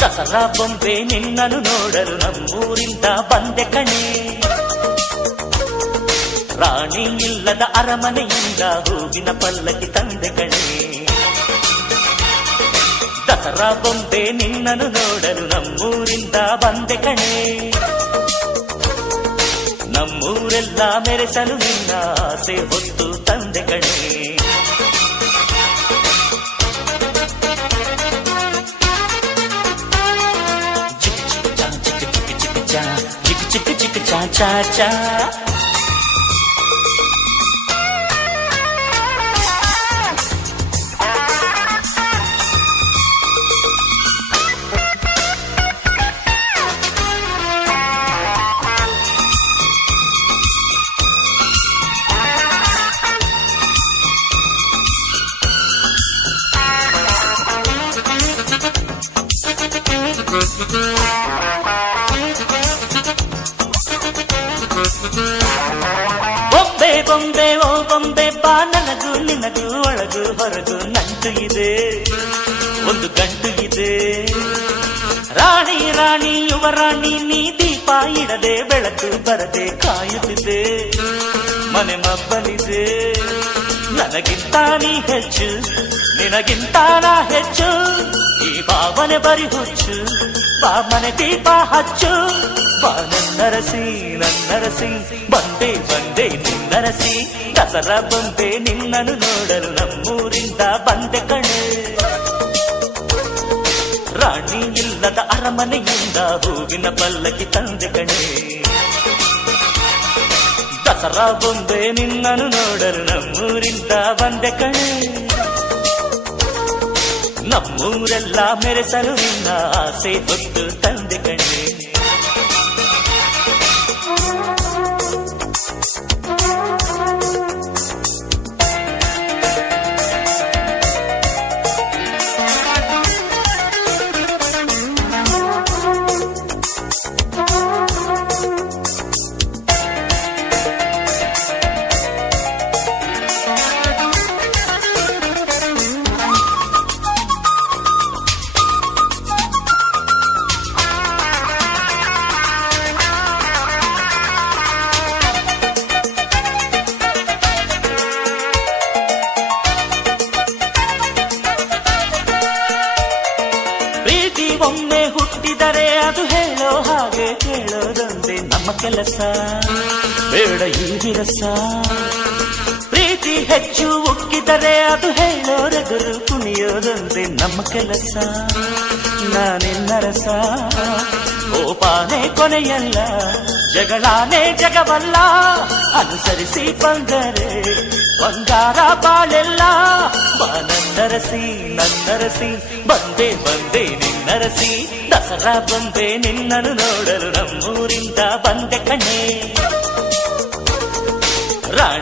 ದಸರಾ ಬೊಂಬೆ ನಿನ್ನನು ನೋಡಲು ನಮ್ಮೂರಿಂದ ಬಂದೆ ಕಣೆ. ರಾಣಿ ಇಲ್ಲದ ಅರಮನೆಯಿಂದ ಹೂವಿನ ಪಲ್ಲಕ್ಕಿ ತಂದೆ ಕಣೆ. ದಸರಾ ಬೊಂಬೆ ನಿನ್ನನು ನೋಡಲು ನಮ್ಮೂರಿಂದ ಬಂದೆ ಕಣೆ. ನಮ್ಮೂರೆಲ್ಲ ಮೆರೆಸಲು ನಿನ್ನ ಆಸೆ ಹೊತ್ತು ತಂದೆ ಕಣೆ. ಚಿಕ್ಕ ಚಿಕ್ಕ ಚಾ ಚಾ ಚಾ ಬೊಂಬೆ ಬೊಂಬೆ ಓ ಬೊಂಬೆ ಬಾ, ನನಗೂ ನಿನಗೂ ಒಳಗು ಹೊರಗು ನಂಟು ಇದೆ, ಒಂದು ಗಂಟು ಇದೆ. ರಾಣಿ ರಾಣಿ ಯುವರಾಣಿ ನೀ ದೀಪ ಇಡದೆ ಬೆಳಕು ಬರದೆ ಕಾಯುತ್ತಿದೆ. ಮನೆ ಮಬ್ಬಲಿದೆ, ನನಗಿಂತ ನೀ ಹೆಚ್ಚು, ನಿನಗಿಂತ ನಾ ಹೆಚ್ಚು. ಈ ಭಾವನೆ ಬರಿ ಹುಚ್ಚು, ಬಾ ಮನೆ ದೀಪ ಹಚ್ಚು. ಬಾ ನನ್ನರಸಿ ನನ್ನರಸಿ, ಬಂದೆ ಬಂದೆ ನಿನ್ನರಸಿ. ದಸರಾ ಬೊಂಬೆ ನಿನ್ನನು ನೋಡಲು ನಮ್ಮೂರಿಂದ ಬಂದೆ ಕಣೆ. ರಾಣಿ ಇಲ್ಲದ ಅರಮನೆಯಿಂದ ಹೂವಿನ ಪಲ್ಲಕ್ಕಿ ತಂದೆ ಕಣೆ. ದಸರಾ ಬೊಂಬೆ ನಿನ್ನನು ನೋಡಲು ನಮ್ಮೂರಿಂದ ಬಂದೆ ಕಣೆ. ನಮ್ಮೂರೆಲ್ಲ ಮೆರೆಸಲು ನಿನ್ನ ಆಸೆ ಹೊತ್ತು ತಂದೆ ಕಣೆ. ಒಮ್ಮೆ ಹುಟ್ಟಿದರೆ ಅದು ಹೇಳೋ ಹಾಗೆ ಕೇಳೋದೊಂದೇ ನಮ್ಮ ಕೆಲಸ, ಬೇಡ ಈ ವಿರಸ. ಪ್ರೀತಿ ಹೆಚ್ಚು ಉಕ್ಕಿದರೆ ಅದು ಹೇಳೋರೆದುರು ಕುಣಿಯೋದೊಂದೇ ನಮ್ಮ ಕೆಲಸ. ನಾನಿನ್ನರಸ, ಕೋಪಾನೇ ಕೊನೆಯಲ್ಲ, ಜಗಳಾನೇ ಜಗವಲ್ಲ. ಅನುಸರಿಸಿ ಬಂದರೆ ಬಂಗಾರ ಬಾಳೆಲ್ಲ. ಬಾ ನನ್ನರಸಿ ನನ್ನರಸಿ, ಬಂದೆ ಬಂದೆ ನಿನ್ನರಸಿ. ದಸರಾ ಬೊಂಬೆ ನಿನ್ನನು ನೋಡಲು ನಮ್ಮೂರಿಂದ ಬಂದೆ ಕಣೆ. ರಾಣಿ